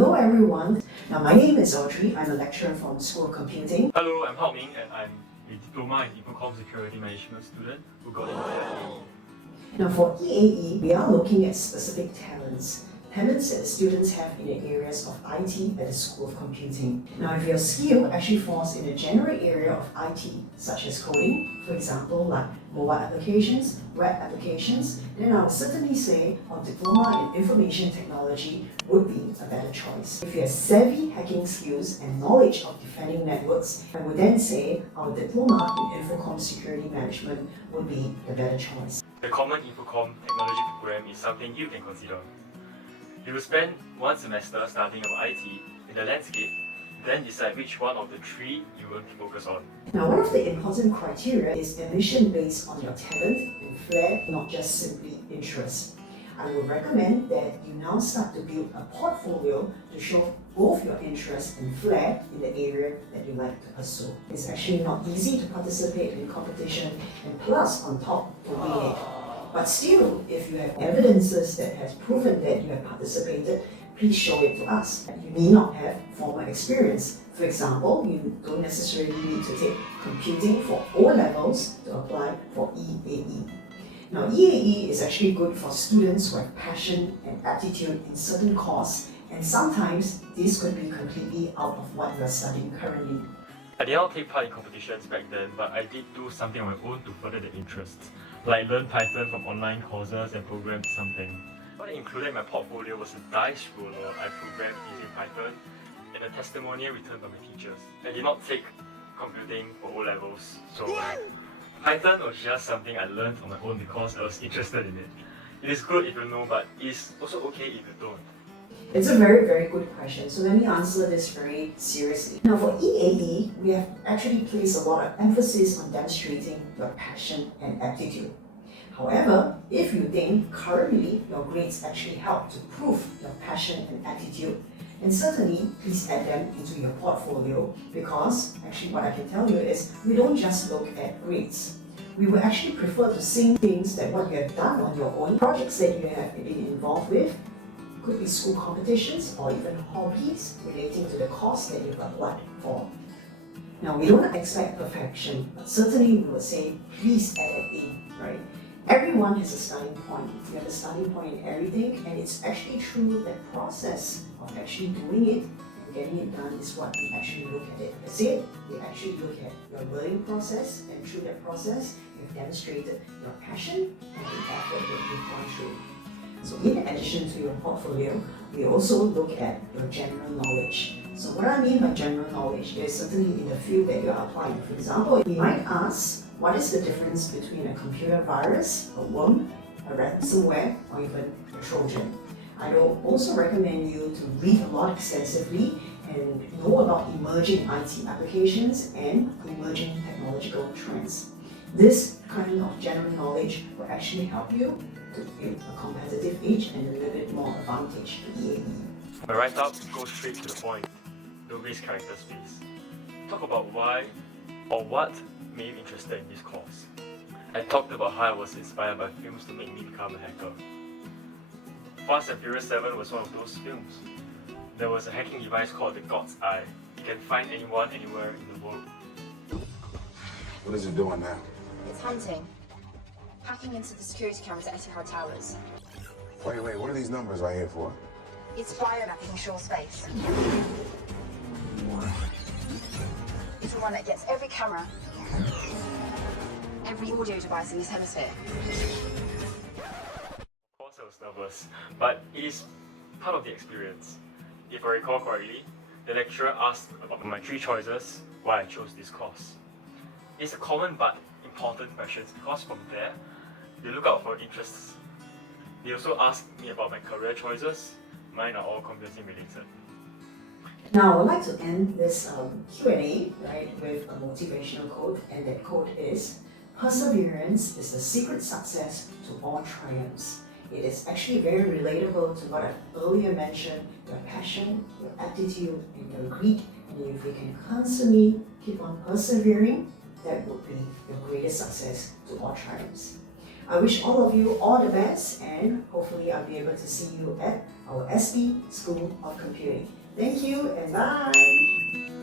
Hello everyone. Now my name is Audrey. I'm a lecturer from School of Computing. Hello, I'm Hao Ming and I'm a Diploma in Infocom Security Management student who got into EAE. Now for EAE, we are looking at specific talents that students have in the areas of IT at the School of Computing. Now if your skill actually falls in the general area of IT, such as coding, for example, like mobile applications, web applications, then I would certainly say our diploma in information technology would be a better choice. If you have savvy hacking skills and knowledge of defending networks, I would then say our diploma in Infocom Security Management would be the better choice. The Common Infocom Technology program is something you can consider. You will spend one semester studying about IT in the landscape, then decide which one of the three you want to focus on. Now, one of the important criteria is admission based on your talent and flair, not just simply interest. I would recommend that you now start to build a portfolio to show both your interest and flair in the area that you like to pursue. It's actually not easy to participate in competition and plus on top to win it. But still, if you have evidences that has proven that you have participated, please show it to us. You need not have formal experience. For example, you don't necessarily need to take computing for O levels to apply for EAE. Now, EAE is actually good for students who have passion and aptitude in certain courses, and sometimes this could be completely out of what you are studying currently. I did not take part in competitions back then, but I did do something on my own to further the interests, like learn Python from online courses and program something. What I included in my portfolio was a dice roller I programmed using Python and a testimonial written by my teachers. I did not take computing for O levels, so Python was just something I learned on my own because I was interested in it. It is good if you know, but it's also okay if you don't. It's a very, very good question. So let me answer this very seriously. Now for EAE, we have actually placed a lot of emphasis on demonstrating your passion and aptitude. However, if you think currently your grades actually help to prove your passion and aptitude, then certainly please add them into your portfolio, because actually what I can tell you is we don't just look at grades. We would actually prefer to see things that what you have done on your own, projects that you have been involved with, could be school competitions or even hobbies relating to the course that you've applied for. Now, we don't expect perfection, but certainly we would say please add it in, right? Everyone has a starting point. You have a starting point in everything, and it's actually through the process of actually doing it and getting it done is what we actually look at it. That's it. We actually look at your learning process, and through that process, you've demonstrated your passion and the effort that you've gone through. So in addition to your portfolio, we also look at your general knowledge. So what I mean by general knowledge is certainly in the field that you are applying. For example, you might ask, what is the difference between a computer virus, a worm, a ransomware, or even a Trojan? I will also recommend you to read a lot extensively and know about emerging IT applications and emerging technological trends. This kind of general knowledge will actually help you to build a competitive edge and a little bit more advantage to EAE. My write-up goes straight to the point. Don't waste character space. Talk about why or what made you interested in this course. I talked about how I was inspired by films to make me become a hacker. Fast and Furious 7 was one of those films. There was a hacking device called the God's Eye. You can find anyone, anywhere in the world. What is it doing now? It's hunting. Hacking into the security cameras at Etihad Towers. Wait, what are these numbers right here for? It's biomapping shore space. It's the one that gets every camera, every audio device in this hemisphere. Of course I was nervous, but it is part of the experience. If I recall correctly, the lecturer asked about my three choices why I chose this course. It's a common but important question because from there, they look out for interests. They also ask me about my career choices. Mine are all computing related. Now, I would like to end this Q&A with a motivational quote, and that quote is, "Perseverance is the secret success to all triumphs." It is actually very relatable to what I've earlier mentioned, your passion, your aptitude, and your greed. And if you can constantly keep on persevering, that would be your greatest success to all triumphs. I wish all of you all the best, and hopefully I'll be able to see you at our SB School of Computing. Thank you and bye!